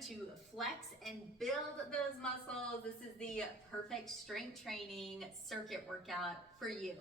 to flex and build those muscles, this is the perfect strength training circuit workout for you.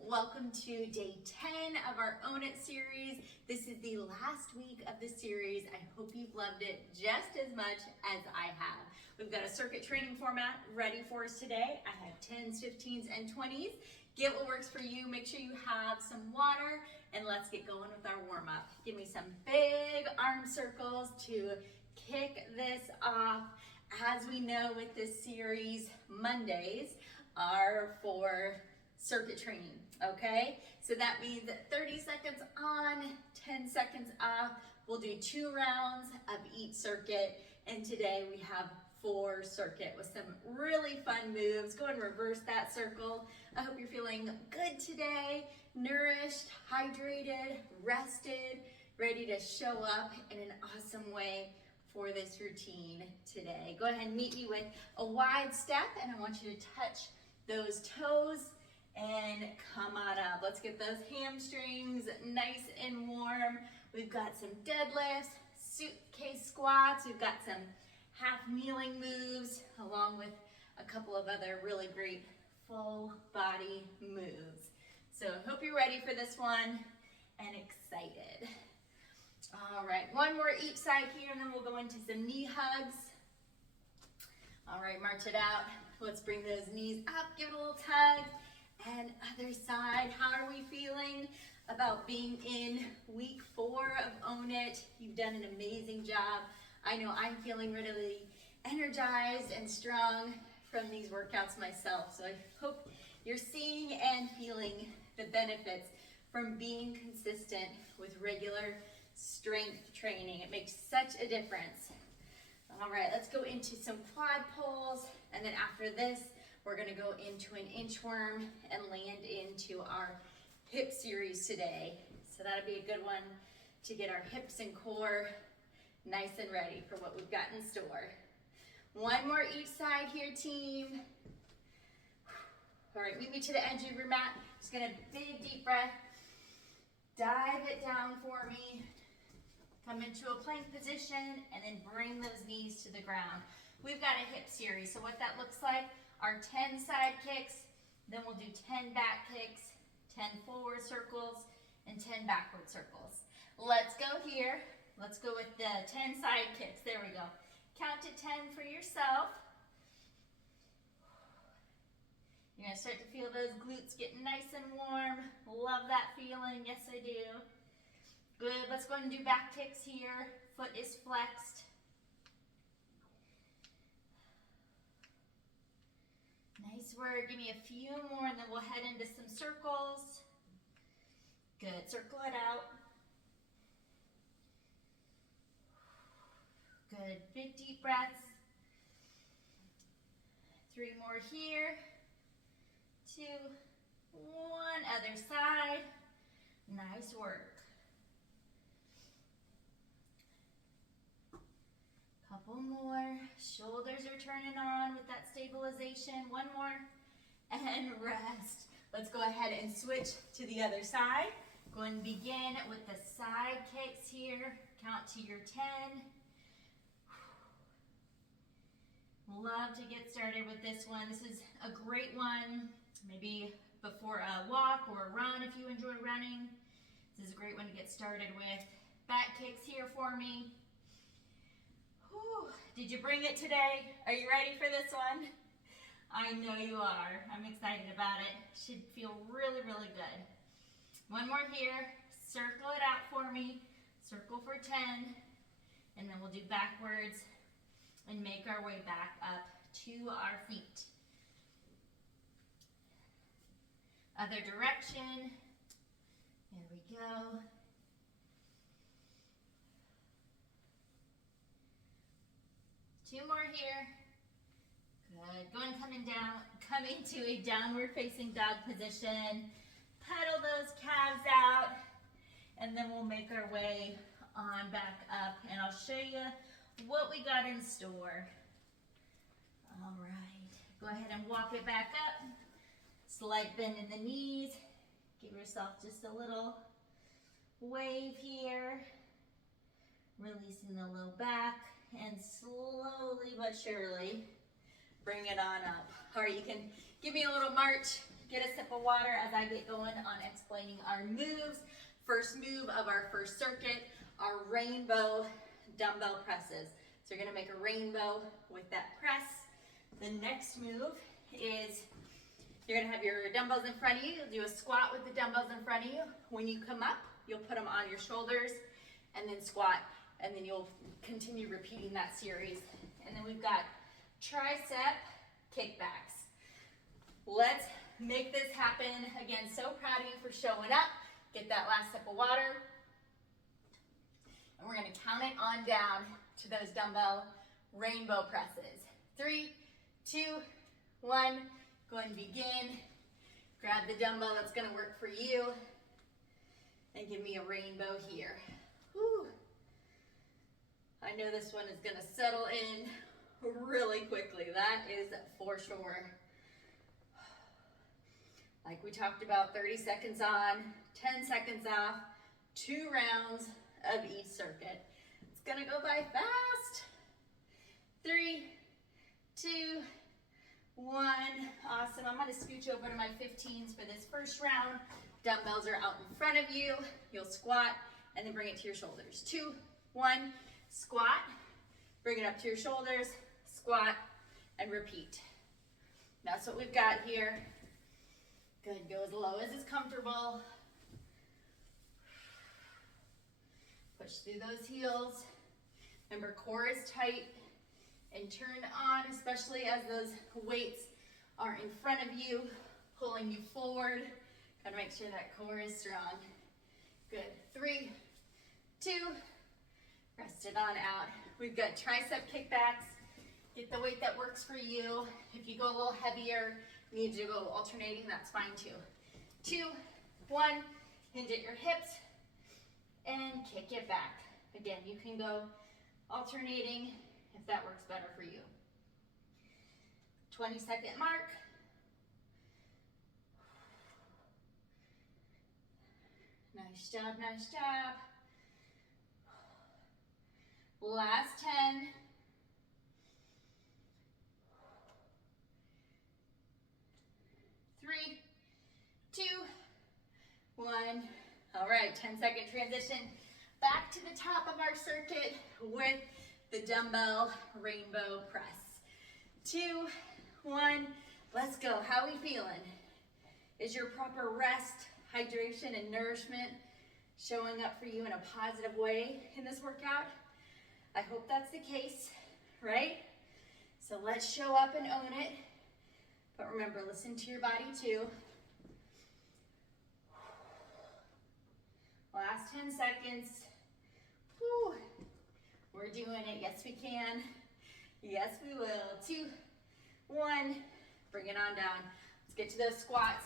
Welcome to day 10 of our OWNit series. This is the last week of the series. I hope you've loved it just as much as I have. We've got a circuit training format ready for us today. I have 10s, 15s, and 20s. Get what works for you. Make sure you have some water, and let's get going with our warm-up. Give me some big arm circles to kick this off. As we know with this series, Mondays are for circuit training, okay? So that means that 30 seconds on, 10 seconds off. We'll do 2 rounds of each circuit, and today we have 4 circuit with some really fun moves. Go and reverse that circle. I hope you're feeling good today, nourished, hydrated, rested, ready to show up in an awesome way for this routine today. Go ahead and meet me with a wide step, and I want you to touch those toes and come on up. Let's get those hamstrings nice and warm. We've got some deadlifts, suitcase squats, we've got some half kneeling moves, along with a couple of other really great full body moves. So I hope you're ready for this one and excited. All right, one more each side here, and then we'll go into some knee hugs. All right, march it out. Let's bring those knees up, give it a little tug. And other side, how are we feeling about being in week 4 of OWNit? You've done an amazing job. I know I'm feeling really energized and strong from these workouts myself. So I hope you're seeing and feeling the benefits from being consistent with regular strength training. It makes such a difference. All right, let's go into some quad pulls. And then after this, we're gonna go into an inchworm and land into our hip series today. So that'll be a good one to get our hips and core nice and ready for what we've got in store. One more each side here, team. All right, meet me to the edge of your mat. Just gonna big deep breath. Dive it down for me. Come into a plank position and then bring those knees to the ground. We've got a hip series, so what that looks like are 10 side kicks, then we'll do 10 back kicks, 10 forward circles, and 10 backward circles. Let's go here. Let's go with the 10 side kicks. There we go. Count to 10 for yourself. You're gonna start to feel those glutes getting nice and warm. Love that feeling. Yes, I do. Good. Let's go ahead and do back kicks here. Foot is flexed. Nice work. Give me a few more, and then we'll head into some circles. Good. Circle it out. Good, big deep breaths. 3 more here. 2, 1, other side. Nice work. Couple more. Shoulders are turning on with that stabilization. 1 more, and rest. Let's go ahead and switch to the other side. Go and begin with the side kicks here. Count to your 10. Love to get started with this one. This is a great one, maybe before a walk or a run if you enjoy running. This is a great one to get started with. Back kicks here for me. Whew. Did you bring it today? Are you ready for this one? I know you are. I'm excited about it. Should feel really, really good. 1 more here. Circle it out for me. Circle for 10. And then we'll do backwards and make our way back up to our feet. Other direction. There we go. Two more here. Good. Go and come into a downward facing dog position. Pedal those calves out, and then we'll make our way on back up, and I'll show you what we got in store. All right, go ahead and walk it back up. Slight bend in the knees. Give yourself just a little wave here. Releasing the low back and slowly but surely bring it on up. All right, you can give me a little march, get a sip of water as I get going on explaining our moves. First move of our first circuit, our rainbow dumbbell presses. So you're gonna make a rainbow with that press. The next move is you're gonna have your dumbbells in front of you. You'll do a squat with the dumbbells in front of you. When you come up, you'll put them on your shoulders and then squat, and then you'll continue repeating that series. And then we've got tricep kickbacks. Let's make this happen. Again, so proud of you for showing up. Get that last sip of water. And we're gonna count it on down to those dumbbell rainbow presses. 3, 2, 1, go ahead and begin. Grab the dumbbell that's gonna work for you and give me a rainbow here. Whew. I know this one is gonna settle in really quickly, that is for sure. Like we talked about, 30 seconds on, 10 seconds off, 2 rounds of each circuit. It's gonna go by fast. 3, 2, 1, awesome. I'm gonna scooch over to my 15s for this first round. Dumbbells are out in front of you. You'll squat and then bring it to your shoulders. 2, 1, squat, bring it up to your shoulders, squat, and repeat. That's what we've got here. Good, go as low as is comfortable. Push through those heels. Remember, core is tight and turn on, especially as those weights are in front of you, pulling you forward. Gotta make sure that core is strong. Good, 3, 2, rest it on out. We've got tricep kickbacks. Get the weight that works for you. If you go a little heavier, need to go alternating, that's fine too. 2, 1, hinge at your hips and kick it back. Again, you can go alternating if that works better for you. 20-second mark. Nice job, nice job. Last 10. 3, 2, 1. All right, 10-second transition back to the top of our circuit with the dumbbell rainbow press. 2, 1, let's go. How are we feeling? Is your proper rest, hydration, and nourishment showing up for you in a positive way in this workout? I hope that's the case, right? So let's show up and own it. But remember, listen to your body too. Last 10 seconds. Whew. We're doing it. Yes, we can. Yes, we will. 2, 1. Bring it on down. Let's get to those squats.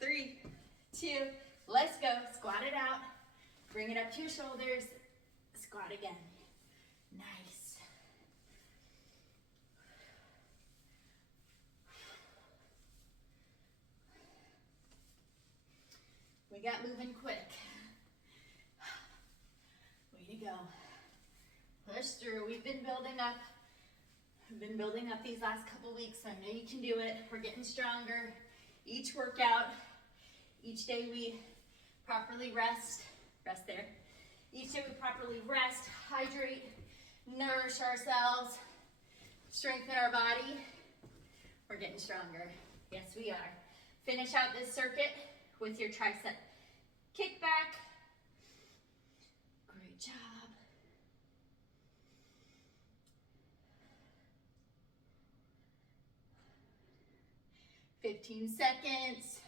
3, 2, let's go. Squat it out. Bring it up to your shoulders. Squat again. Nice. We got moving quick. Way to go. Push through. We've been building up. We've been building up these last couple weeks, so I know you can do it. We're getting stronger. Each workout, each day we properly rest there. Each day we properly rest, hydrate, nourish ourselves, strengthen our body. We're getting stronger. Yes, we are. Finish out this circuit with your tricep kickback. Great job. "15 seconds.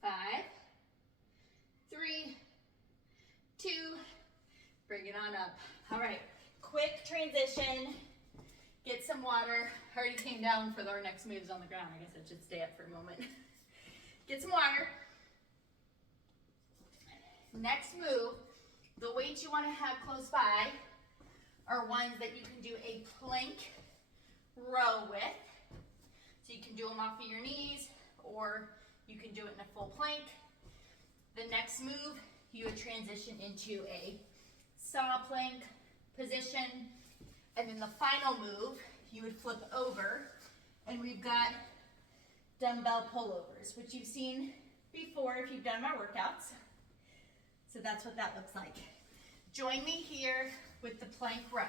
Five, 3, 2, bring it on up. All right, quick transition. Get some water. I already came down for our next moves on the ground. I guess I should stay up for a moment. Get some water. Next move, the weights you want to have close by are ones that you can do a plank row with. off of your knees, or you can do it in a full plank. The next move, you would transition into a saw plank position. And then the final move, you would flip over, and we've got dumbbell pullovers, which you've seen before if you've done my workouts. So that's what that looks like. Join me here with the plank row.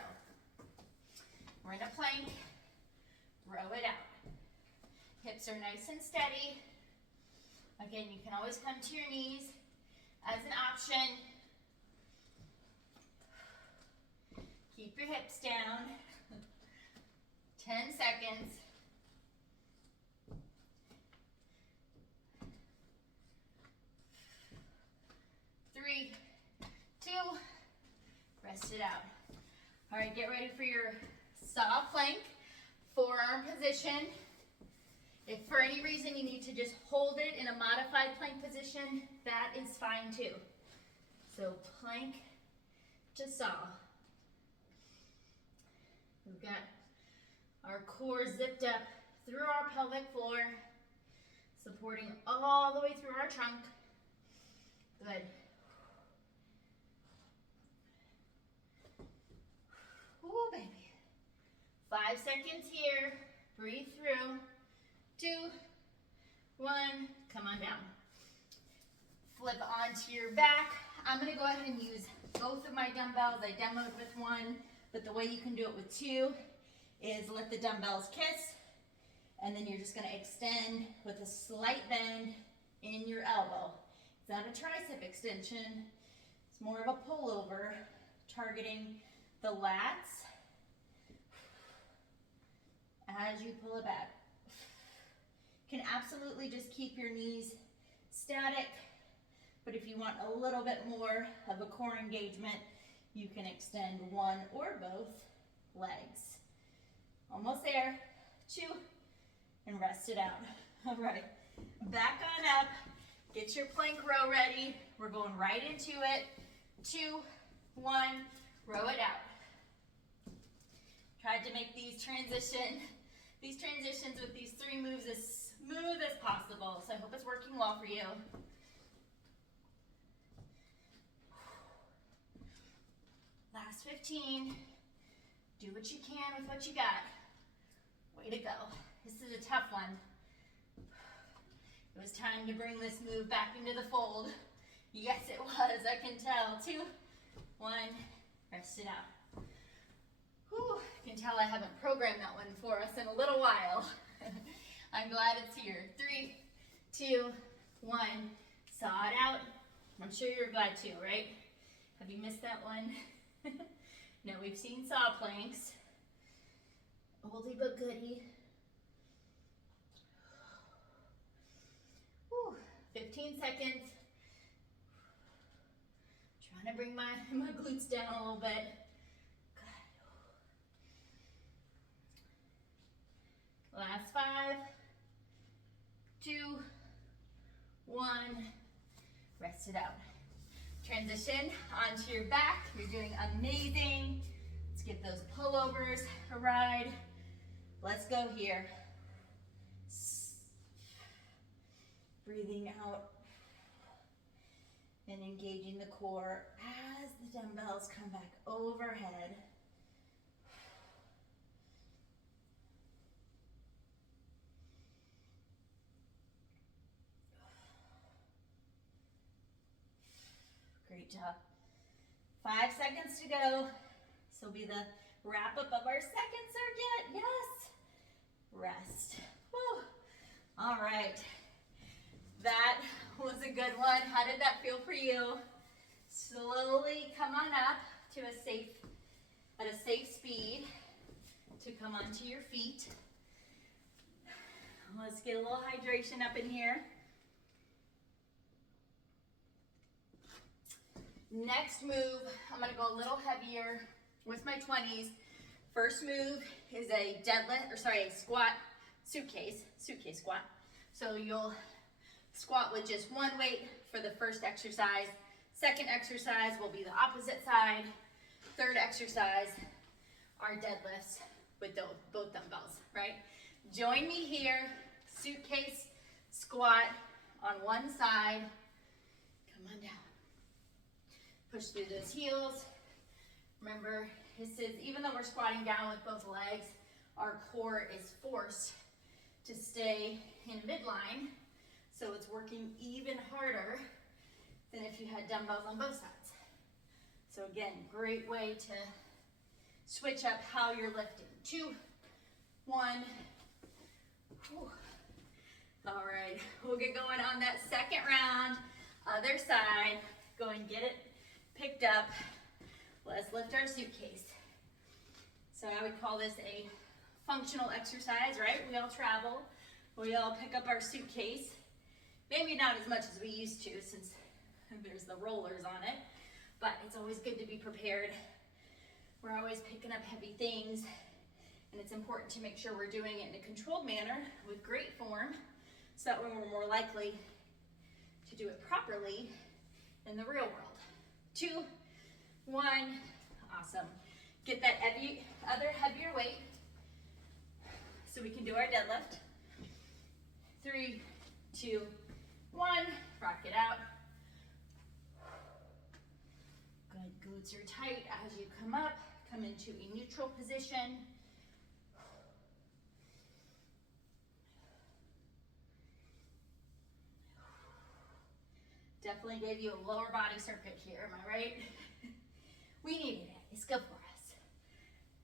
We're in a plank, row it out. Hips are nice and steady. Again, you can always come to your knees as an option. Keep your hips down. 10 seconds. 3, 2, rest it out. All right, get ready for your saw plank, forearm position. If for any reason you need to just hold it in a modified plank position, that is fine too. So plank to saw. We've got our core zipped up through our pelvic floor, supporting all the way through our trunk. Good. Ooh, baby. 5 seconds here. Breathe through. 2, 1, come on down. Flip onto your back. I'm gonna go ahead and use both of my dumbbells. I demoed with one, but the way you can do it with two is let the dumbbells kiss, and then you're just gonna extend with a slight bend in your elbow. It's not a tricep extension, it's more of a pullover, targeting the lats as you pull it back. Can absolutely just keep your knees static, but if you want a little bit more of a core engagement, you can extend one or both legs. Almost there. 2, and rest it out. All right, back on up. Get your plank row ready. We're going right into it. 2, 1, row it out. Tried to make these transitions with these 3 moves as smooth as possible. So I hope it's working well for you. Last 15. Do what you can with what you got. Way to go. This is a tough one. It was time to bring this move back into the fold. Yes, it was, I can tell. 2, 1, rest it out. Whew, I can tell I haven't programmed that one for us in a little while. I'm glad it's here. 3, 2, 1, saw it out. I'm sure you're glad too, right? Have you missed that one? No, we've seen saw planks. Oldie but goodie. Whew, 15 seconds. Trying to bring my glutes down a little bit. Good. Last 5, 2, 1, rest it out. Transition onto your back. You're doing amazing. Let's give those pullovers a ride. Let's go here. Breathing out and engaging the core as the dumbbells come back overhead. Great job. 5 seconds to go. This will be the wrap up of our second circuit. Yes. Rest. Whew. All right. That was a good one. How did that feel for you? Slowly come on up to at a safe speed to come onto your feet. Let's get a little hydration up in here. Next move, I'm gonna go a little heavier with my 20s. First move is a a squat, suitcase squat. So you'll squat with just one weight for the first exercise. Second exercise will be the opposite side. Third exercise are deadlifts with both dumbbells, right? Join me here, Suitcase squat on one side. Come on down. Push through those heels. Remember, this is, even though we're squatting down with both legs, our core is forced to stay in midline, so it's working even harder than if you had dumbbells on both sides. So again, great way to switch up how you're lifting. 2, 1. Whew. All right, we'll get going on that second round. Other side, go and get it picked up. Let's lift our suitcase. So I would call this a functional exercise, right? We all travel, we all pick up our suitcase. Maybe not as much as we used to since there's the rollers on it, but it's always good to be prepared. We're always picking up heavy things, and it's important to make sure we're doing it in a controlled manner with great form, so that way we're more likely to do it properly in the real world. 2, 1, awesome. Get that other heavier weight so we can do our deadlift. 3, 2, 1, rock it out. Good, glutes are tight as you come up. Come into a neutral position. Definitely gave you a lower body circuit here, am I right? We needed it, it's good for us.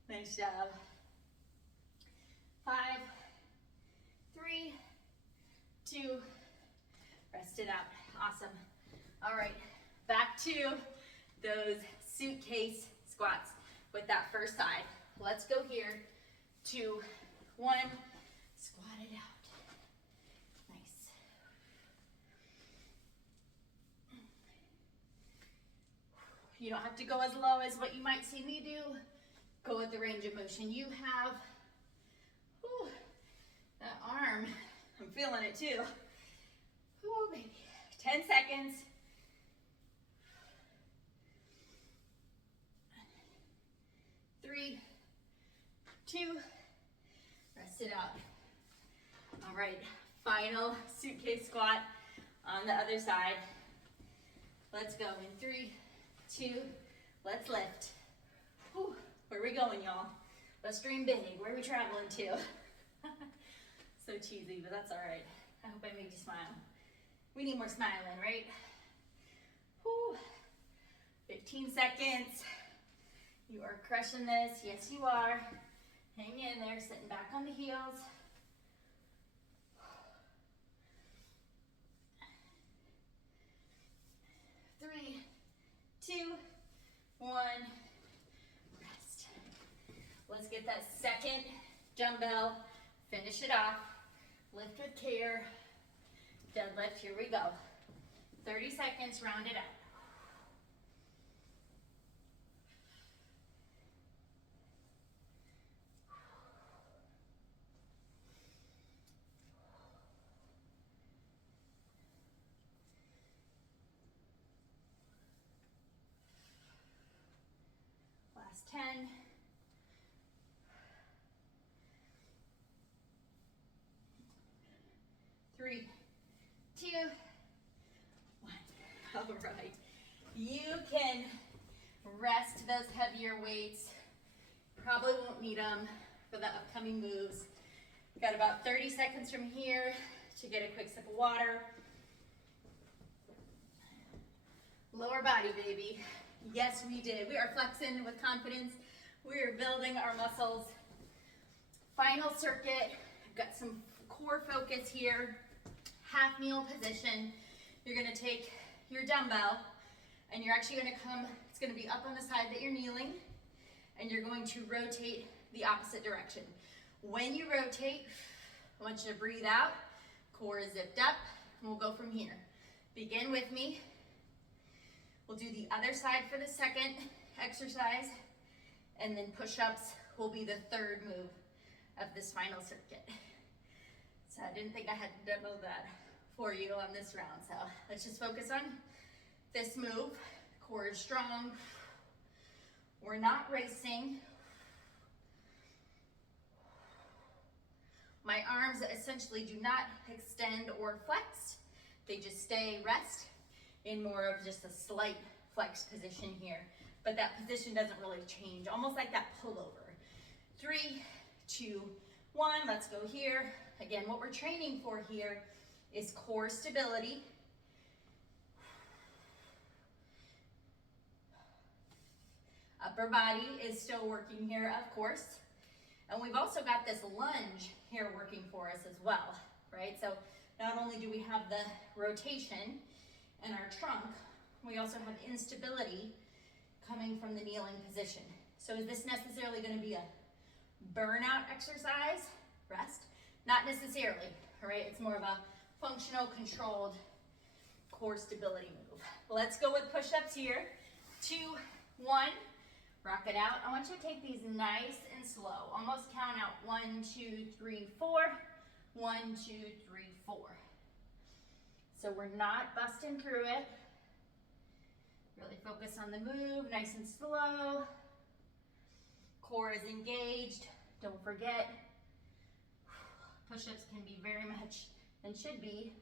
Nice job. 5, 3, 2, rest it out, awesome. All right, back to those suitcase squats with that first side. Let's go here. 2, 1, squat it out. Nice. You don't have to go as low as what you might see me do. Go with the range of motion you have. Whew, that arm, I'm feeling it too. Whew, baby. 10 seconds. 3, 2, rest it out. All right, final suitcase squat on the other side. Let's go in 3, 2, let's lift. Whew, where are we going, y'all? Let's dream big. Where are we traveling to? So cheesy, but that's all right. I hope I made you smile. We need more smiling, right? Whew. 15 seconds. You are crushing this. Yes, you are. Hang in there, sitting back on the heels. 3, 2, 1, rest. Let's get that second dumbbell. Finish it off. Lift with care. Deadlift, here we go. 30 seconds, round it out. Last 10. 3, 2, 1. All right. You can rest those heavier weights. Probably won't need them for the upcoming moves. Got about 30 seconds from here to get a quick sip of water. Lower body, baby. Yes, we did. We are flexing with confidence. We are building our muscles. Final circuit. Got some core focus here. Half kneel position. You're gonna take your dumbbell and you're actually gonna come, it's gonna be up on the side that you're kneeling, and you're going to rotate the opposite direction. When you rotate, I want you to breathe out, core is zipped up, and we'll go from here. Begin with me. We'll do the other side for the second exercise, and then push-ups will be the third move of this final circuit. So I didn't think I had to demo that for you on this round. So let's just focus on this move. Core is strong. We're not racing. My arms essentially do not extend or flex. They just stay rest in more of just a slight flex position here. But that position doesn't really change, almost like that pullover. 3, 2, 1, let's go here. Again, what we're training for here is core stability. Upper body is still working here, of course. And we've also got this lunge here working for us as well, right? So not only do we have the rotation in our trunk, we also have instability coming from the kneeling position. So is this necessarily going to be a burnout exercise? Rest? Not necessarily, all right? It's more of a functional, controlled core stability move. Let's go with push-ups here. 2, 1. Rock it out. I want you to take these nice and slow. Almost count out 1, 2, 3, 4. 1, 2, 3, 4. So we're not busting through it. Really focus on the move, nice and slow. Core is engaged. Don't forget, push-ups can be very much, and should be,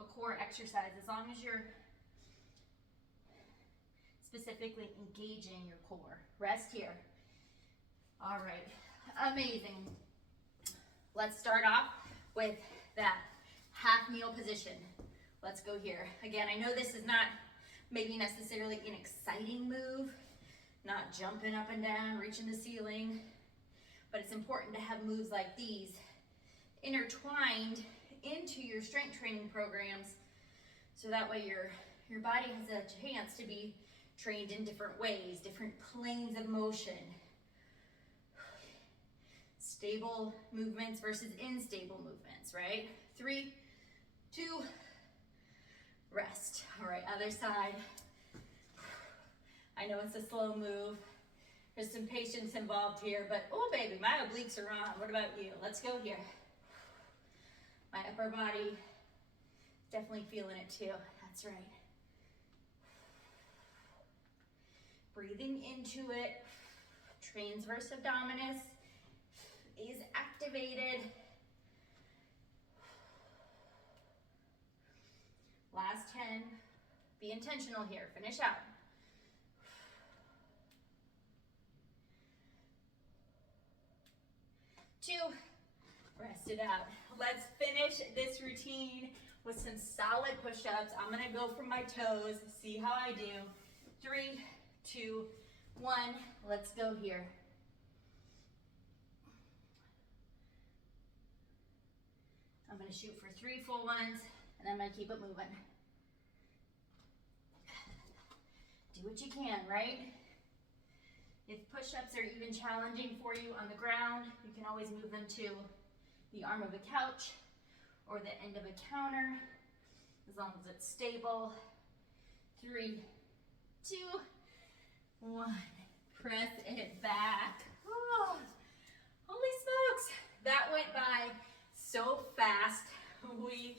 a core exercise as long as you're specifically engaging your core. Rest here. All right, amazing. Let's start off with that half kneel position. Let's go here. Again, I know this is not maybe necessarily an exciting move, not jumping up and down, reaching the ceiling, but it's important to have moves like these intertwined into your strength training programs so that way your body has a chance to be trained in different ways, different planes of motion. Stable movements versus unstable movements, right? 3, 2, rest. All right, other side. I know it's a slow move. There's some patience involved here, but oh baby, my obliques are on. What about you? Let's go here. My upper body, definitely feeling it too. That's right. Breathing into it. Transverse abdominis is activated. Last 10. Be intentional here. Finish out. Two. Rest it out. Let's finish this routine with some solid push-ups. I'm gonna go from my toes, see how I do. 3, 2, 1. Let's go here. I'm gonna shoot for 3 full ones, and I'm gonna keep it moving. Do what you can, right? If push-ups are even challenging for you on the ground, you can always move them to the arm of a couch or the end of a counter, as long as it's stable. 3, 2, 1. Press it back. Oh, holy smokes. That went by so fast. We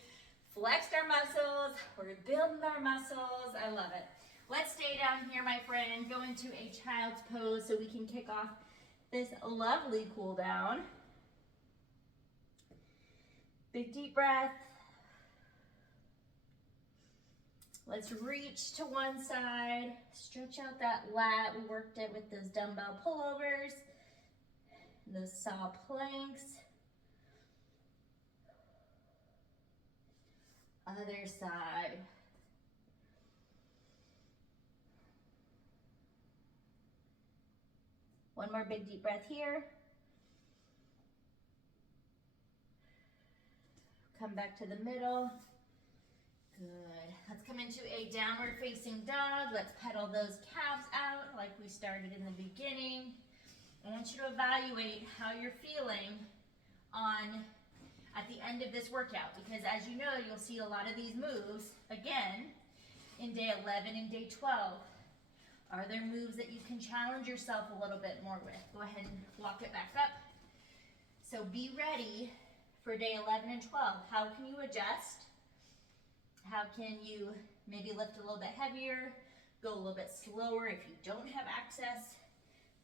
flexed our muscles. We're building our muscles. I love it. Let's stay down here, my friend. Go into a child's pose so we can kick off this lovely cool down. Big deep breath. Let's reach to one side. Stretch out that lat. We worked it with those dumbbell pullovers, those saw planks. Other side. One more big deep breath here. Come back to the middle. Good. Let's come into a downward facing dog. Let's pedal those calves out like we started in the beginning. I want you to evaluate how you're feeling at the end of this workout, because as you know, you'll see a lot of these moves again in day 11 and day 12. Are there moves that you can challenge yourself a little bit more with? Go ahead and walk it back up. So be ready for day 11 and 12. How can you adjust? How can you maybe lift a little bit heavier, go a little bit slower if you don't have access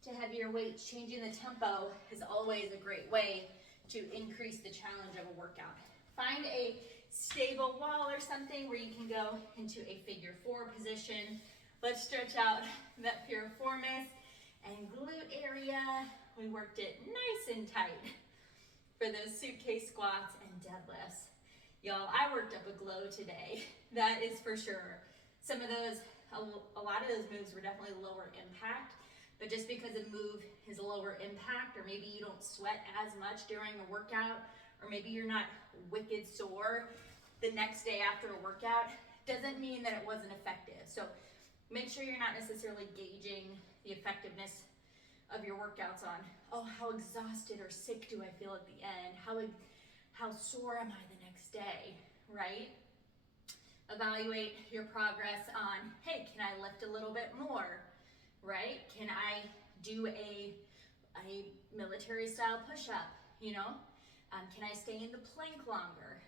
to heavier weights? Changing the tempo is always a great way to increase the challenge of a workout. Find a stable wall or something where you can go into a figure 4 position. Let's stretch out that piriformis and glute area. We worked it nice and tight for those suitcase squats and deadlifts. Y'all, I worked up a glow today. That is for sure. Some of those, a lot of those moves were definitely lower impact, but just because a move is lower impact, or maybe you don't sweat as much during a workout, or maybe you're not wicked sore the next day after a workout, doesn't mean that it wasn't effective. So make sure you're not necessarily gauging the effectiveness of your workouts on, oh, how exhausted or sick do I feel at the end? How sore am I the next day, right? Evaluate your progress on, hey, can I lift a little bit more, right? Can I do a military style push-up, you know? Can I stay in the plank longer?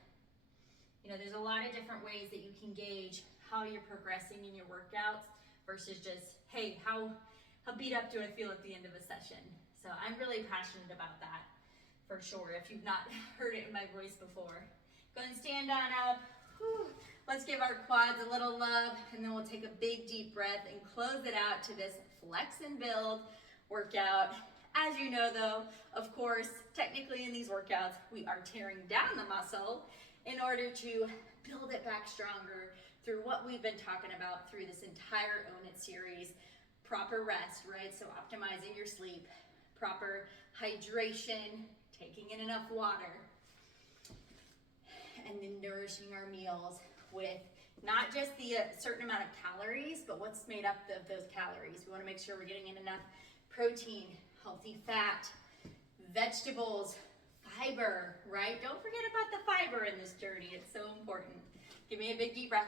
You know, there's a lot of different ways that you can gauge how you're progressing in your workouts versus just, hey, how beat up do I feel at the end of a session? So I'm really passionate about that, for sure, if you've not heard it in my voice before. Go and stand on up. Whew. Let's give our quads a little love, and then we'll take a big deep breath and close it out to this flex and build workout. As you know though, of course, technically in these workouts, we are tearing down the muscle in order to build it back stronger through what we've been talking about through this entire OWNit series. Proper rest, right? So optimizing your sleep, proper hydration, taking in enough water, and then nourishing our meals with not just the certain amount of calories, but what's made up of those calories. We want to make sure we're getting in enough protein, healthy fat, vegetables, fiber, right? Don't forget about the fiber in this journey. It's so important. Give me a big deep breath.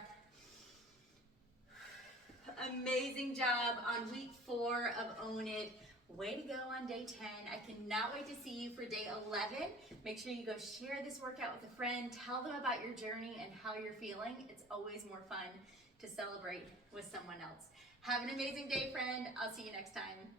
Amazing job on week 4 of OWNit. Way to go on day 10. I cannot wait to see you for day 11. Make sure you go share this workout with a friend. Tell them about your journey and how you're feeling. It's always more fun to celebrate with someone else. Have an amazing day, friend. I'll see you next time.